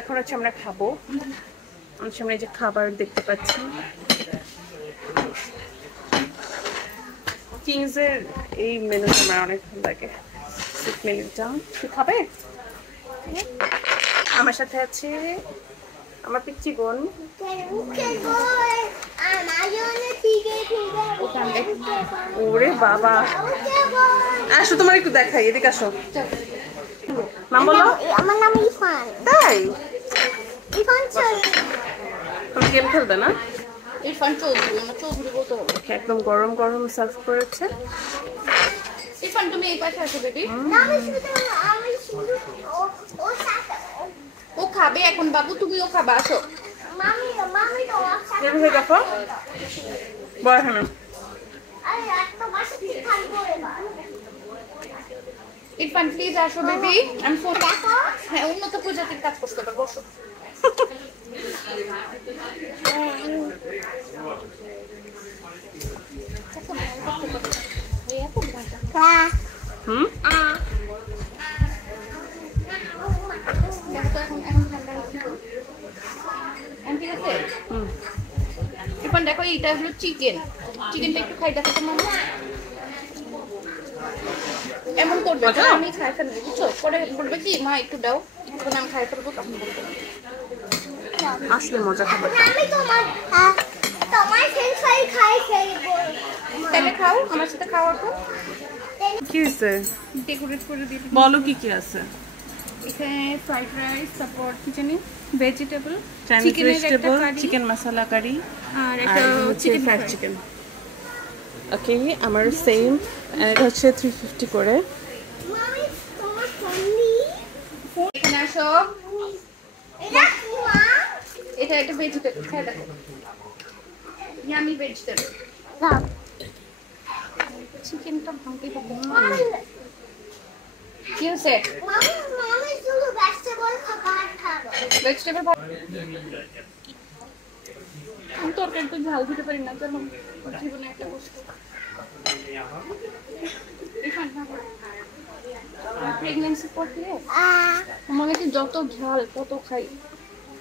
এখন হচ্ছে আমরা খাবো। আমার সামনে যে খাবার দেখতে পাচ্ছি, কিংসের এই মেনুটা আমার অনেক ভালো লাগে। স্যুপ মেনুটা তুই খাবে? আমার সাথে আছে আমার পিচ্চি বোন। ওরে বাবা, আসো তোমার একটু দেখাই, এদিকে আসো। নাম বলো। আমার নাম ইরফান। তাই ইরফান চৌধুরী। তুমি গেম খেলবে না? ইরফান চৌধুরী, আমার চৌধুরী বলতে হবে। একদম গরম গরম সার্ভ করেছে। ইরফান তুমি এই পাশে আসো বেবি। ও খাবে এখন বাবু, তুমিও খাবা, আসো। এভাবে দেখো বয় হ্যাঁ। ইরফান প্লিজ আসো বেবি। আমি ফোন দেখো। হ্যাঁ, উন্নত প্রজাতির কাজ করতে পারবো, বসো। এখন দেখো এইটা হলো চিকেন। চিকেনটা একটু খাই দেখো তো মামা। এমন করবে না, আমি খাই ফেলবো বুঝছো, পরে বলবে কি মা একটু দাও, তখন আমি খাই ফেলবো, তখন বলবো আসলে মজা খাবে। আমি তোমার ফ্রেঞ্চ ফ্রাই খাই ফেলবো। তাহলে খাও, আমার সাথে খাওয়া তো। কি আছে ডেকোরেট করে দিই। বলো কি কি আছে এখানে? ফ্রাইড রাইস, তারপর কি জানি ভেজিটেবল, চাইনিজ ভেজিটেবল, চিকেন মশলা কারি আর একটা চিকেন ফ্রাইড চিকেন। ওকে, আমার সেম। এটা হচ্ছে 350 করে। মামি তোমার ফোন এখানে আসো। এটা কি মা? এটা একটা ভেজিটেবল, খাই দেখো। Yummy vegetable. না, চিকেনটা ভাঙতেই হবে। কি হচ্ছে? মামি শুধু ভেজিটেবল খাবার খাবো। ভেজিটেবল আমি তরকারি তো ঝাল দিতে পারি না, যেমন জীবনে একটা বস্তু। প্রেগনেন্সির পর থেকে মনে হচ্ছে যত ঝাল তত খাই,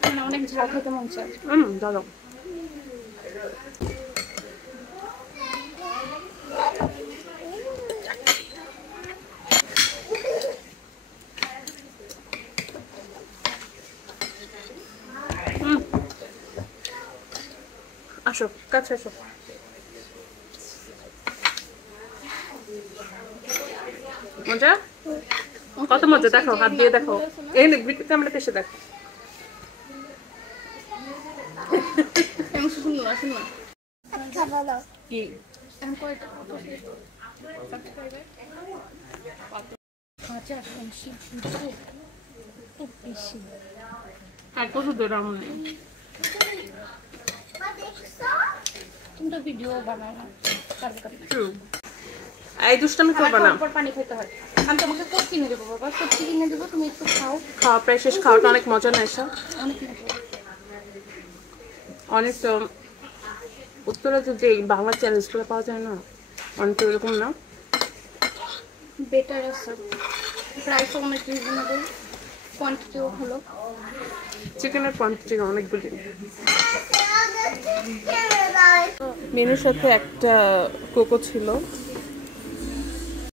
মানে অনেক ঝাল খেতে মন চায়। দাদা আসো কাছে আসো। মজা? কত মজা দেখো, হাত দিয়ে দেখো, এই ক্যামেরাতে এসে দেখো। কি আর কত দূর আমার নেই। তুমি তো ভিডিও বানাও না, এই দুষ্টামি করবে না। পানি খেতে হয়। আমি তোমাকে কোক কিনে দেবো বাবা, সত্যি কিনে দেবো, তুমি একটু খাও। খাওয়া প্রায় শেষ, খাওয়াটা অনেক মজা না এসব। অনেক তো উত্তরে যে বাংলা চ্যানেলগুলো পাওয়া যায় না, অনেক এরকম না, বেটার আছে, প্রাইসও অনেক রিজনেবল, কোয়ান্টিটিও ভালো। চিকেনের কোয়ান্টিটি অনেকগুলি। মেনুর সাথে একটা কোকো ছিল।